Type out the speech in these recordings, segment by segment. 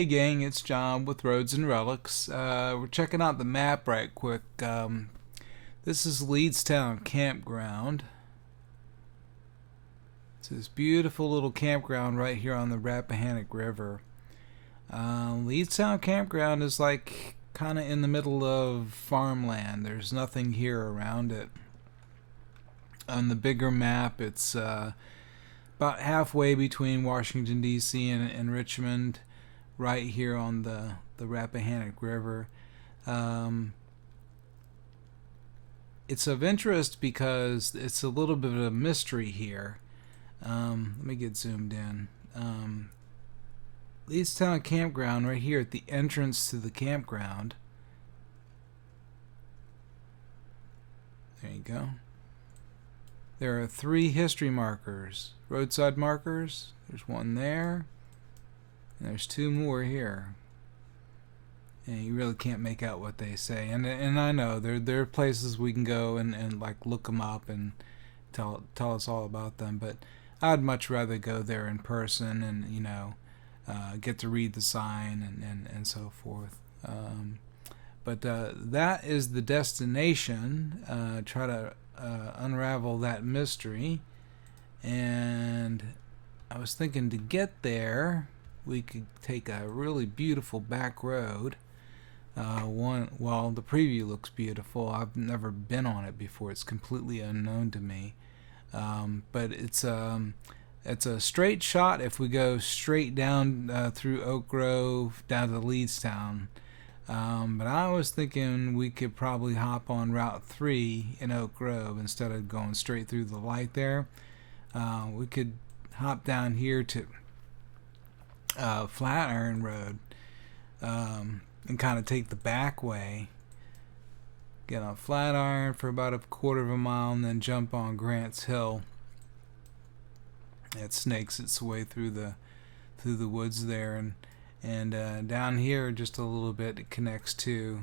Hey gang, it's John with Roads and Relics. We're checking out the map right quick. This is Leedstown Campground. It's this beautiful little campground right here on the Rappahannock River. Leedstown Campground is like kind of in the middle of farmland. There's nothing here around it. On the bigger map, it's about halfway between Washington, D.C. and Richmond, right here on the Rappahannock River. It's of interest because it's a little bit of a mystery here. Let me get zoomed in. Leedstown Campground right here at the entrance to the campground. There you go. There are 3 history markers, roadside markers. There's one there, and there's 2 more here. And you really can't make out what they say. And I know there are places we can go and like look them up and tell us all about them. But I'd much rather go there in person and get to read the sign and so forth. But that is the destination. Try to unravel that mystery. And I was thinking to get there, we could take a really beautiful back road. Well, the preview looks beautiful. I've never been on it before. It's completely unknown to me. But it's a straight shot if we go straight down through Oak Grove down to Leedstown. But I was thinking we could probably hop on Route 3 in Oak Grove instead of going straight through the light there. We could hop down here to Flatiron Road and kind of take the back way. Get on Flatiron for about a quarter of a mile and then jump on Grants Hill. It snakes its way through the woods there, and down here just a little bit it connects to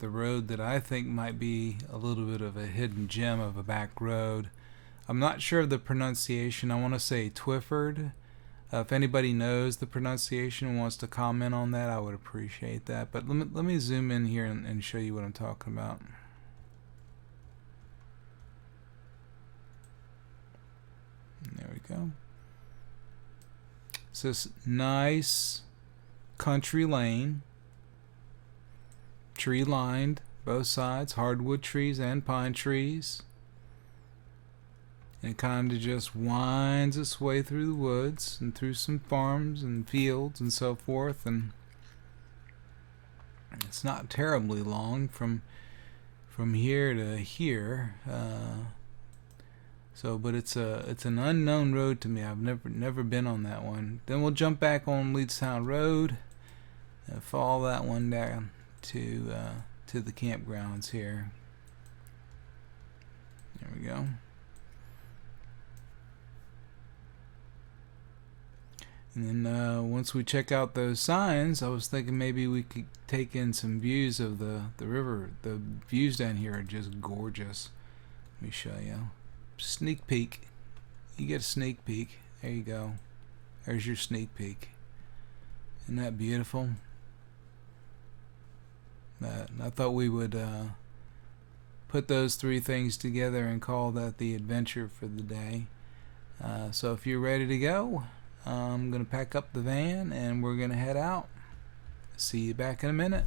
the road that I think might be a little bit of a hidden gem of a back road. I'm not sure of the pronunciation. I want to say Twyford. If anybody knows the pronunciation and wants to comment on that, I would appreciate that. But let me zoom in here and show you what I'm talking about. There we go. It's this nice country lane, tree lined both sides, hardwood trees and pine trees. And it kind of just winds its way through the woods and through some farms and fields and so forth. And it's not terribly long from here to here. But it's an unknown road to me. I've never been on that one. Then we'll jump back on Leedstown Road and follow that one down to the campgrounds here. There we go. And then once we check out those signs, I was thinking maybe we could take in some views of the river. The views down here are just gorgeous. Let me show you. Sneak peek. You get a sneak peek. There you go. There's your sneak peek. Isn't that beautiful? I thought we would put those 3 things together and call that the adventure for the day. So if you're ready to go, I'm going to pack up the van and we're going to head out. See you back in a minute.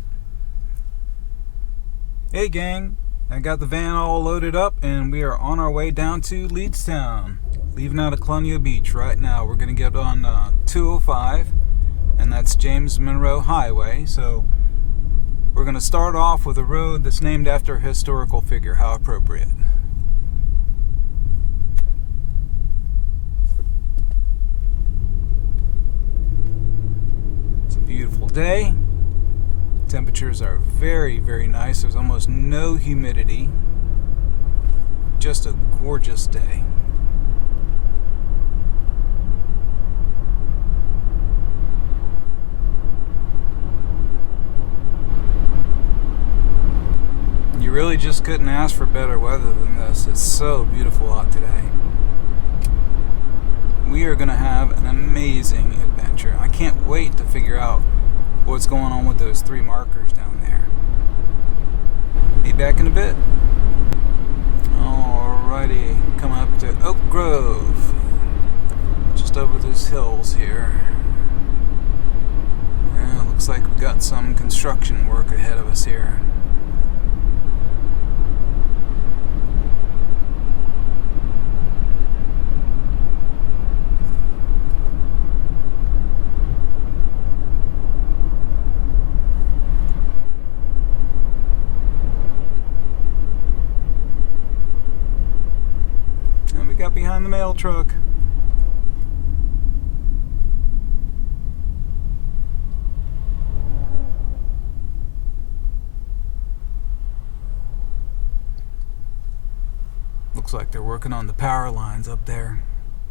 Hey gang, I got the van all loaded up and we are on our way down to Leedstown. Leaving out of Colonial Beach right now. We're going to get on 205 and that's James Monroe Highway. So we're going to start off with a road that's named after a historical figure. How appropriate. Beautiful day. Temperatures are very, very nice. There's almost no humidity. Just a gorgeous day. You really just couldn't ask for better weather than this. It's so beautiful out today. we are going to have an amazing adventure. I can't wait to figure out what's going on with those 3 markers down there. Be back in a bit. Alrighty, coming up to Oak Grove. Just over those hills here. Looks like we got some construction work ahead of us here. And we got behind the mail truck. Looks like they're working on the power lines up there.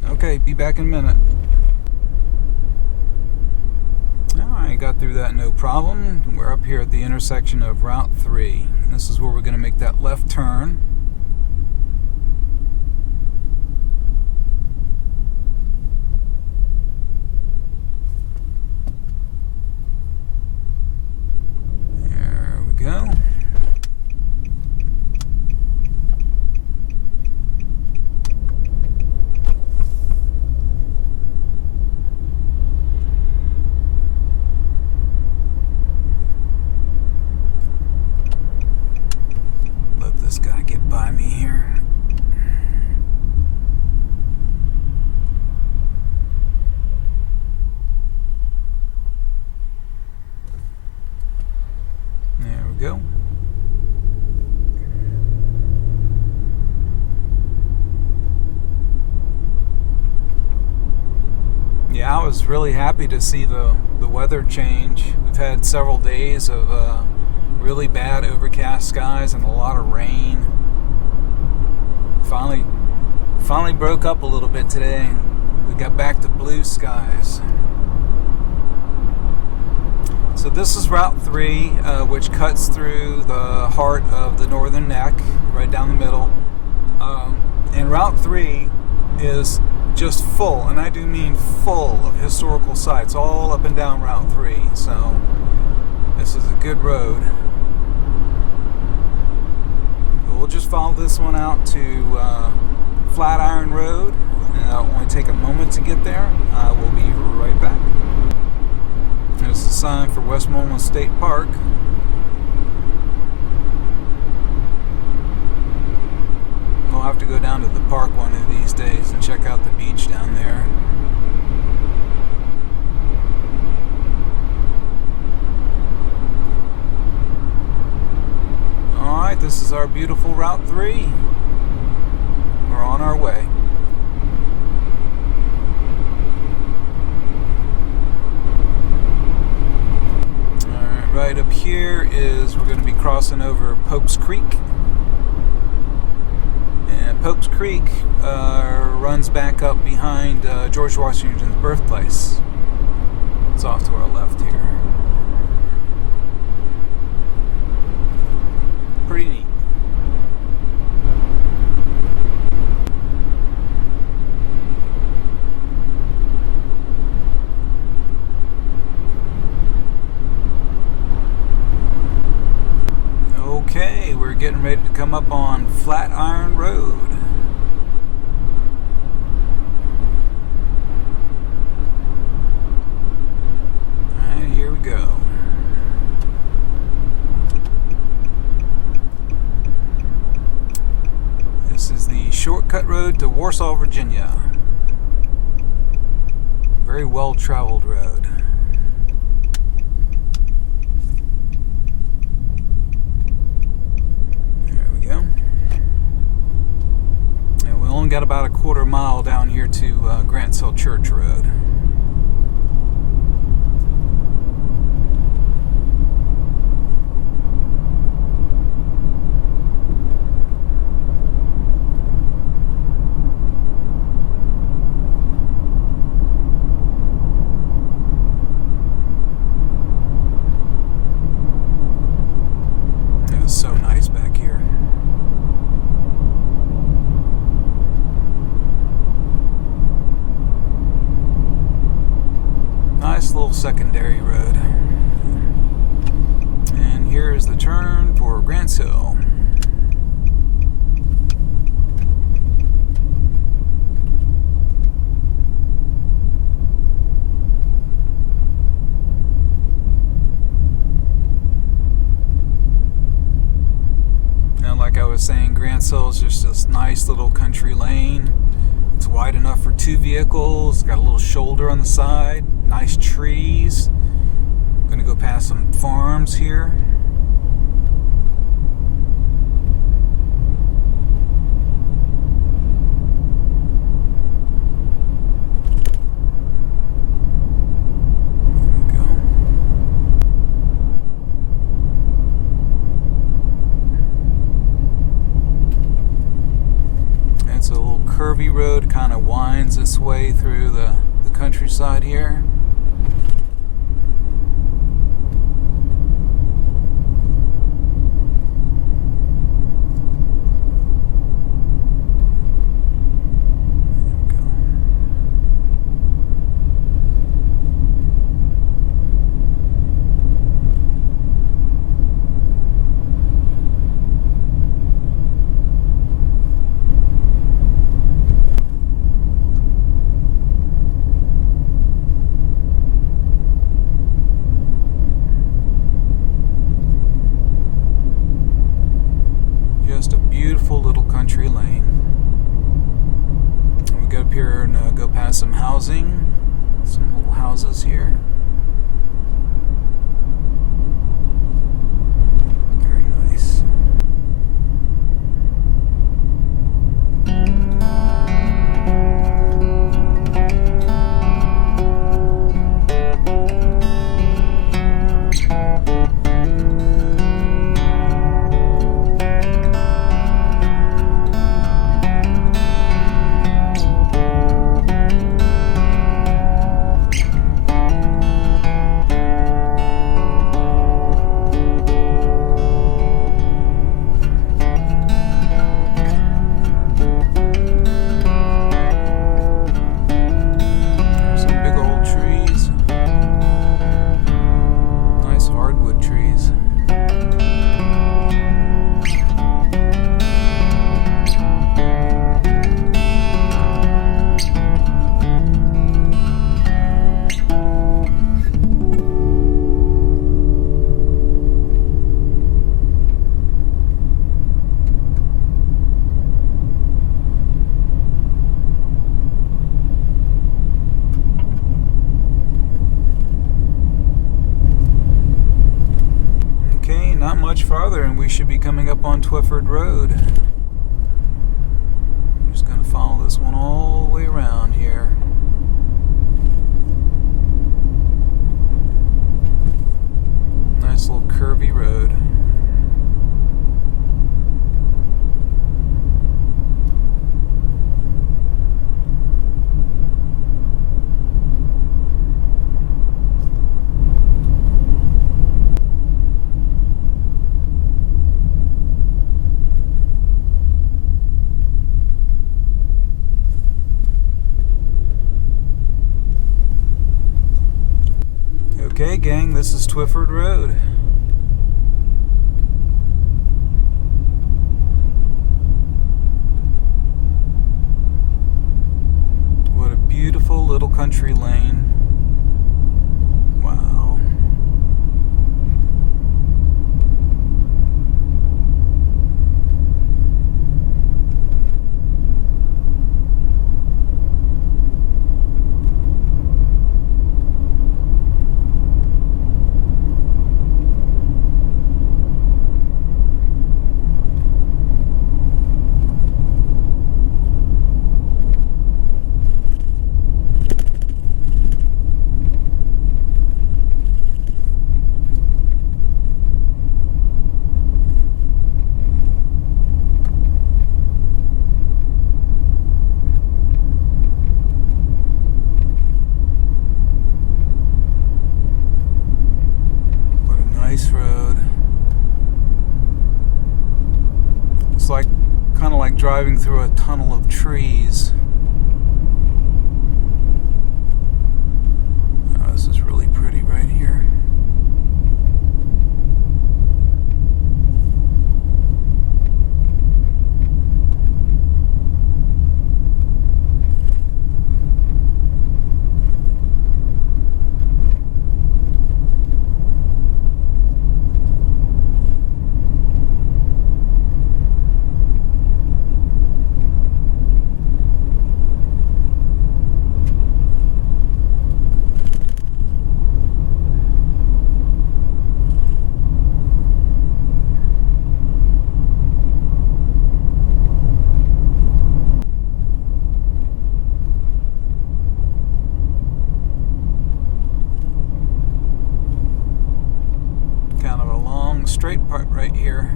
Okay, be back in a minute. I got through that no problem. We're up here at the intersection of Route 3. This is where we're going to make that left turn. There we go. This guy get by me here. There we go. Yeah, I was really happy to see the weather change. We've had several days of really bad overcast skies and a lot of rain. Finally broke up a little bit today. We got back to blue skies. So this is Route 3, which cuts through the heart of the Northern Neck, right down the middle. And Route 3 is just full, and I do mean full, of historical sites all up and down Route 3. So this is a good road. We'll just follow this one out to Flatiron Road, and it'll only take a moment to get there. We'll be right back. There's a sign for Westmoreland State Park. We'll have to go down to the park one of these days and check out the beach down there. Alright, this is our beautiful Route 3. We're on our way. Alright, right up here is we're going to be crossing over Pope's Creek. And Pope's Creek runs back up behind George Washington's birthplace. It's off to our left here. Pretty neat. Okay, we're getting ready to come up on Flatiron Road. Alright, here we go. This is the shortcut road to Warsaw, Virginia. Very well-traveled road. There we go. And we only got about a quarter mile down here to Grantsell Church Road. So nice back here. secondary road. And here is the turn for Grants Hill. And like I was saying, Grants Hill is just this nice little country lane. It's wide enough for 2 vehicles, got a little shoulder on the side, nice trees. I'm gonna go past some farms here. There we go. It's a little curvy road, kind of winds its way through the countryside here. Just a beautiful little country lane. We go up here and go past some housing, some little houses here. Very nice. Not much farther and we should be coming up on Twyford Road. I'm just going to follow this one all the way around here. Nice little curvy road. Okay, gang, this is Twyford Road. What a beautiful little country lane. Wow. Nice road. It's like kind of like driving through a tunnel of trees. Oh, this is really pretty right here.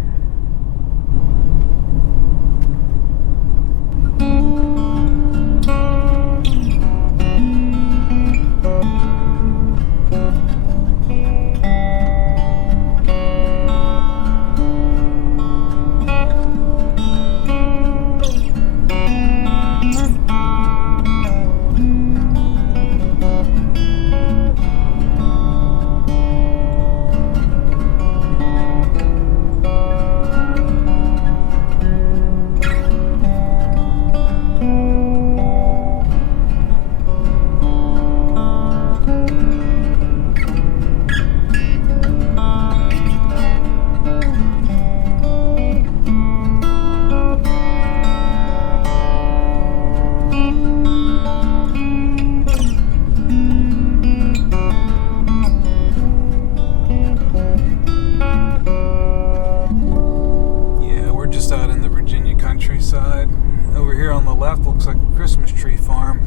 Countryside. Over here on the left looks like a Christmas tree farm.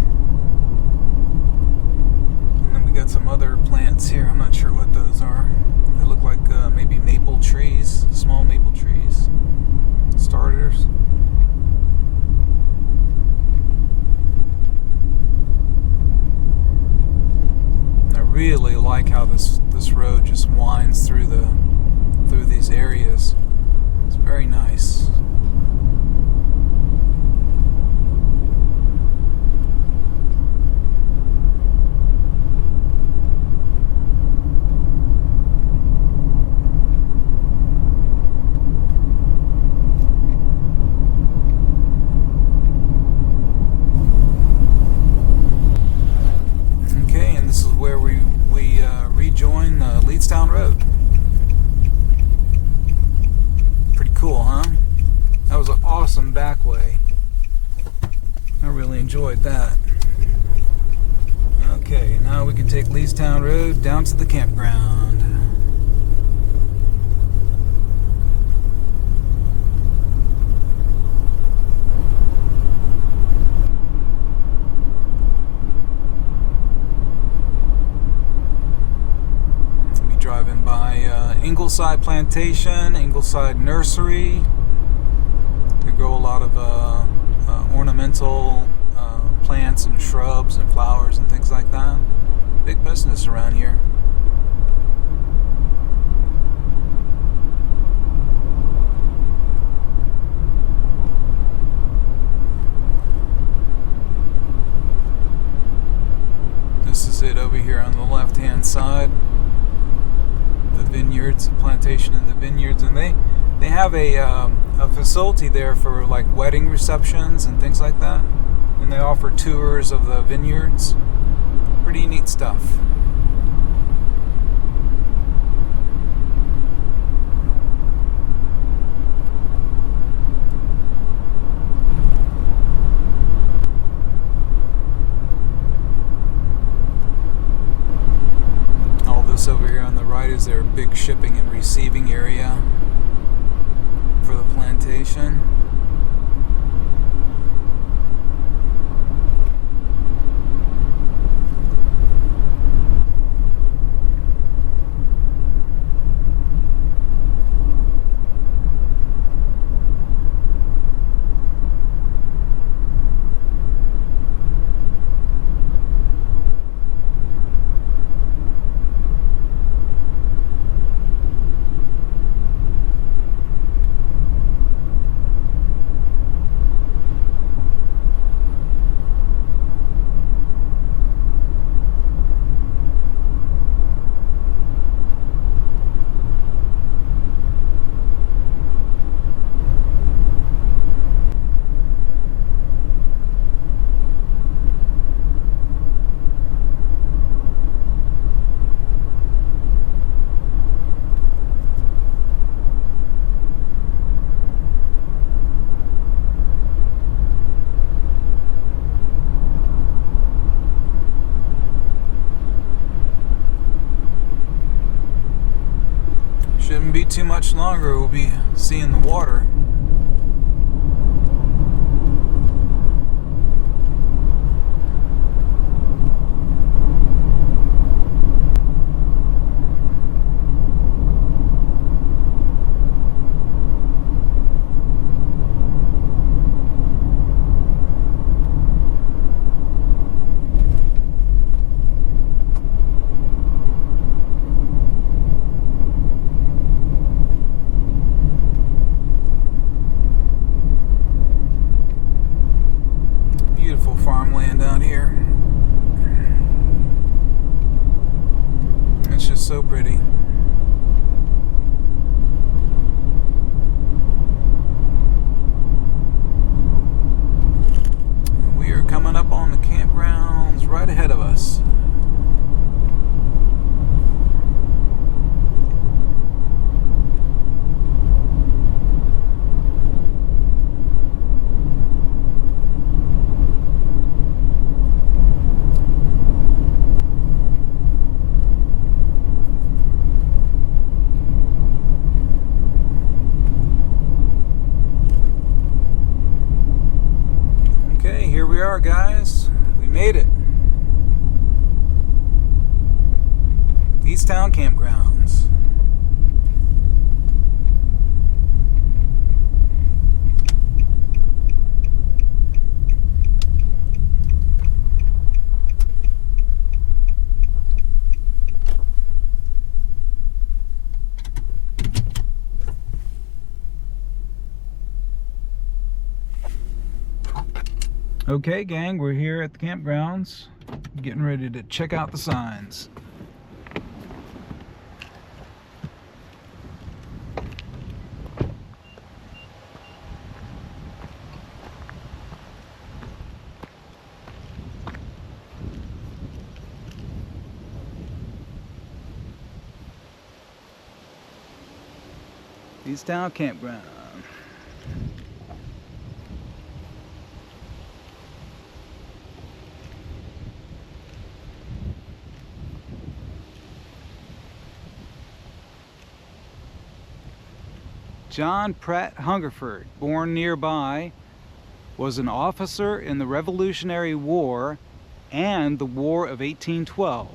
And then we got some other plants here. I'm not sure what those are. They look like maybe maple trees, small maple trees, starters. I really like how this road just winds through these areas. It's very nice. This is where we rejoin Leedstown Road. Pretty cool, huh? That was an awesome back way. I really enjoyed that. Okay, now we can take Leedstown Road down to the campground. Driving by Ingleside Plantation, Ingleside Nursery. They grow a lot of ornamental plants and shrubs and flowers and things like that. Big business around here. This is it over here on the left-hand side. Vineyards, plantation in the vineyards, and they have a facility there for like wedding receptions and things like that, and they offer tours of the vineyards. Pretty neat stuff. Over here on the right is their big shipping and receiving area for the plantation. Shouldn't be too much longer. We'll be seeing the water. around out here. It's just so pretty. We are coming up on the campgrounds right ahead of us. Here we are, guys. We made it. Leedstown Campgrounds. Okay, gang, we're here at the campgrounds, getting ready to check out the signs. Leedstown Campground. John Pratt Hungerford, born nearby, was an officer in the Revolutionary War and the War of 1812.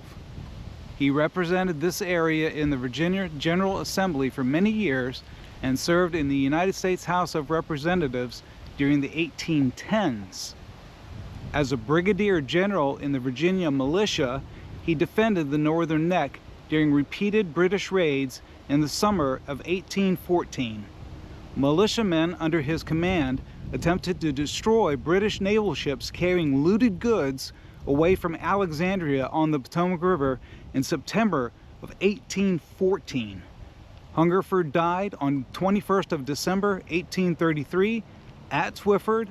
He represented this area in the Virginia General Assembly for many years and served in the United States House of Representatives during the 1810s. As a brigadier general in the Virginia militia, he defended the Northern Neck during repeated British raids in the summer of 1814. Militiamen under his command attempted to destroy British naval ships carrying looted goods away from Alexandria on the Potomac River in September of 1814. Hungerford died on 21st of December 1833 at Twyford,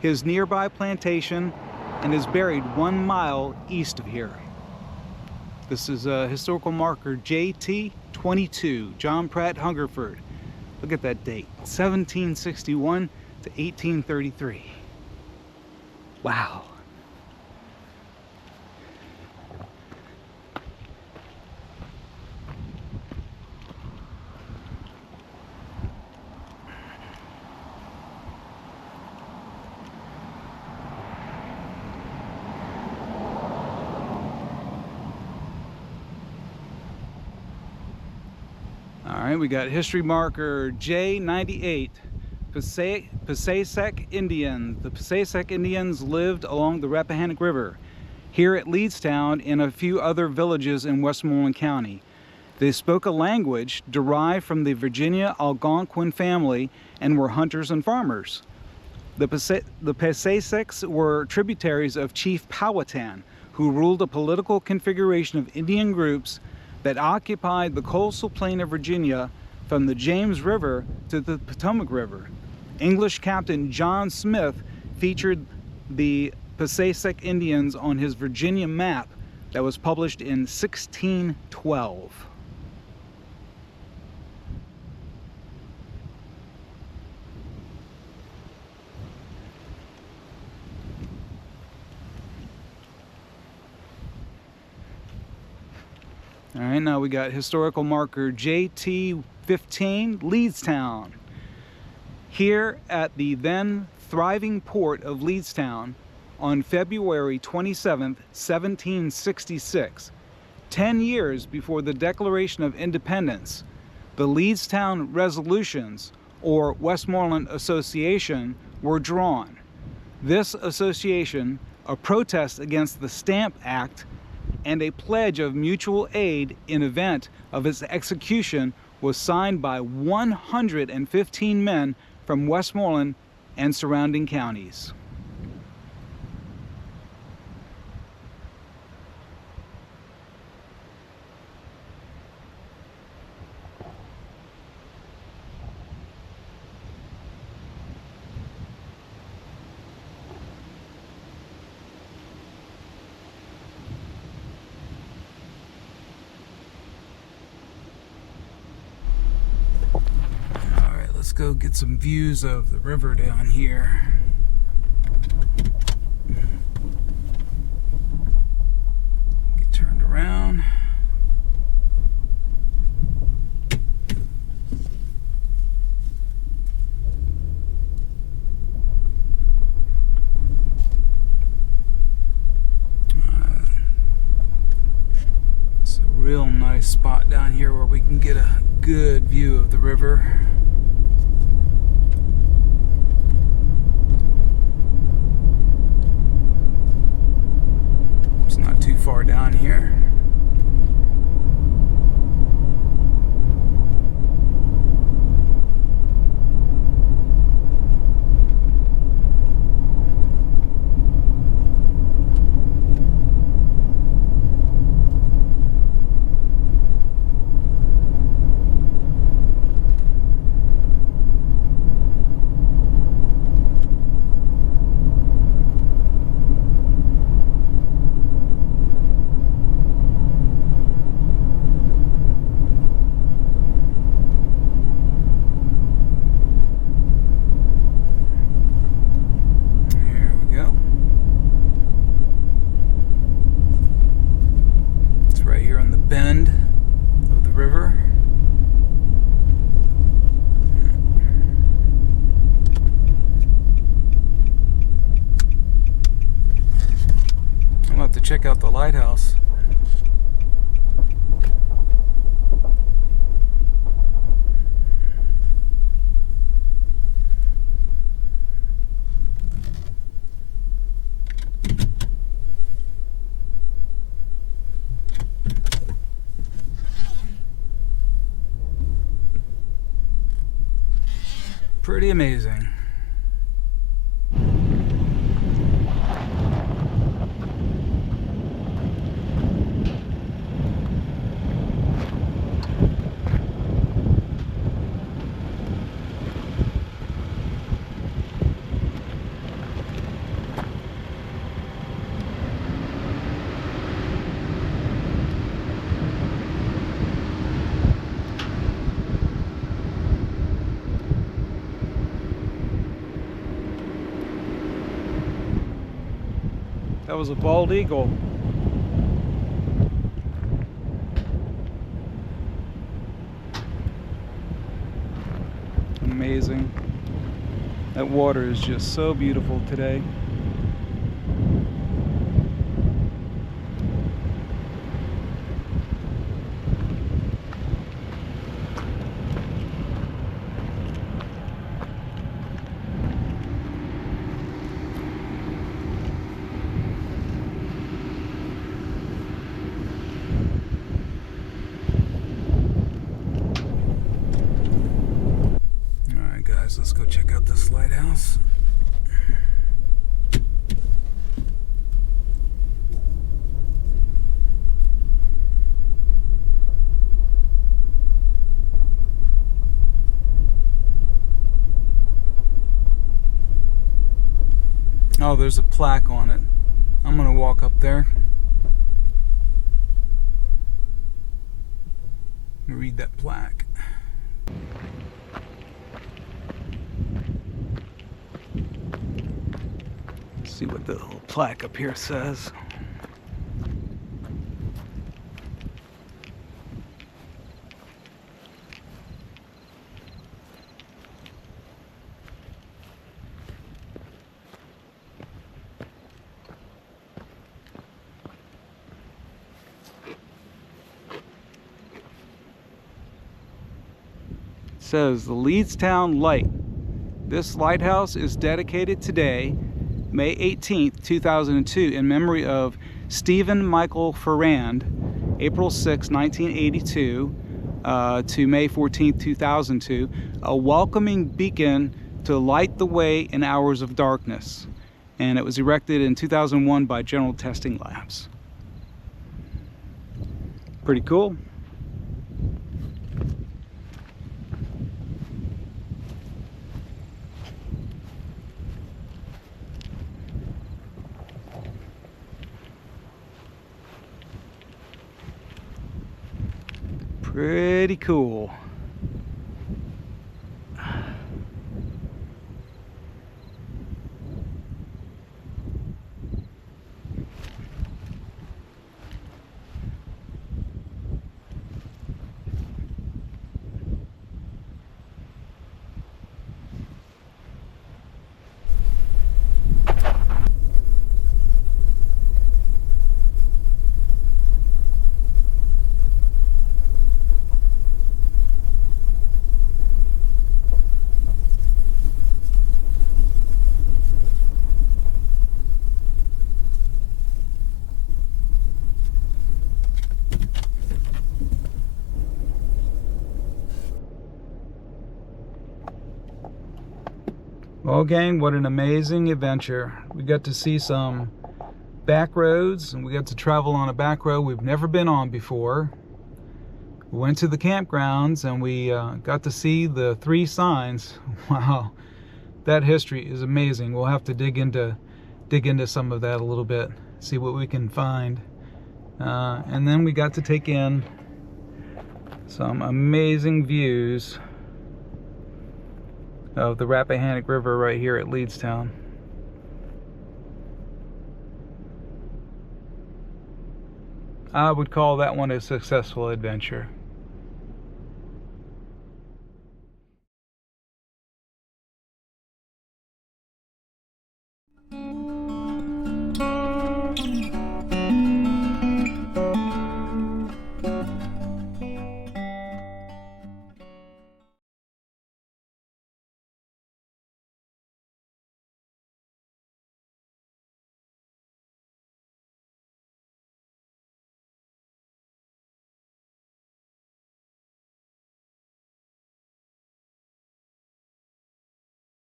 his nearby plantation, and is buried 1 mile east of here. This is a historical marker JT22, John Pratt Hungerford. Look at that date, 1761 to 1833. Wow. All right, we got history marker J98, Passaic Indian. The Passaic Indians lived along the Rappahannock River, here at Leedstown and a few other villages in Westmoreland County. They spoke a language derived from the Virginia Algonquin family and were hunters and farmers. The Passaics were tributaries of Chief Powhatan, who ruled a political configuration of Indian groups that occupied the coastal plain of Virginia from the James River to the Potomac River. English Captain John Smith featured the Passaic Indians on his Virginia map that was published in 1612. All right, now we got historical marker JT15, Leedstown. Here at the then thriving port of Leedstown on February 27th, 1766, 10 years before the Declaration of Independence, the Leedstown Resolutions, or Westmoreland Association, were drawn. This association, a protest against the Stamp Act, and a pledge of mutual aid in event of its execution, was signed by 115 men from Westmoreland and surrounding counties. go get some views of the river down here. Get turned around. It's a real nice spot down here where we can get a good view of the river. It's not too far down here. Bend of the river. I'll have to check out the lighthouse. Pretty amazing. That was a bald eagle. Amazing. That water is just so beautiful today. Let's go check out this lighthouse. Oh, there's a plaque on it. I'm gonna walk up there. Read that plaque. See what the little plaque up here says. It says the Leedstown Light. This lighthouse is dedicated today, May 18th, 2002, in memory of Stephen Michael Ferrand, April 6, 1982 to May 14th, 2002, a welcoming beacon to light the way in hours of darkness. And it was erected in 2001 by General Testing Labs. Pretty cool. Pretty cool. Well, gang, what an amazing adventure. We got to see some back roads, and we got to travel on a back road we've never been on before. We went to the campgrounds, and we got to see the 3 signs. Wow, that history is amazing. We'll have to dig into some of that a little bit, see what we can find. And then we got to take in some amazing views of the Rappahannock River right here at Leedstown. I would call that one a successful adventure.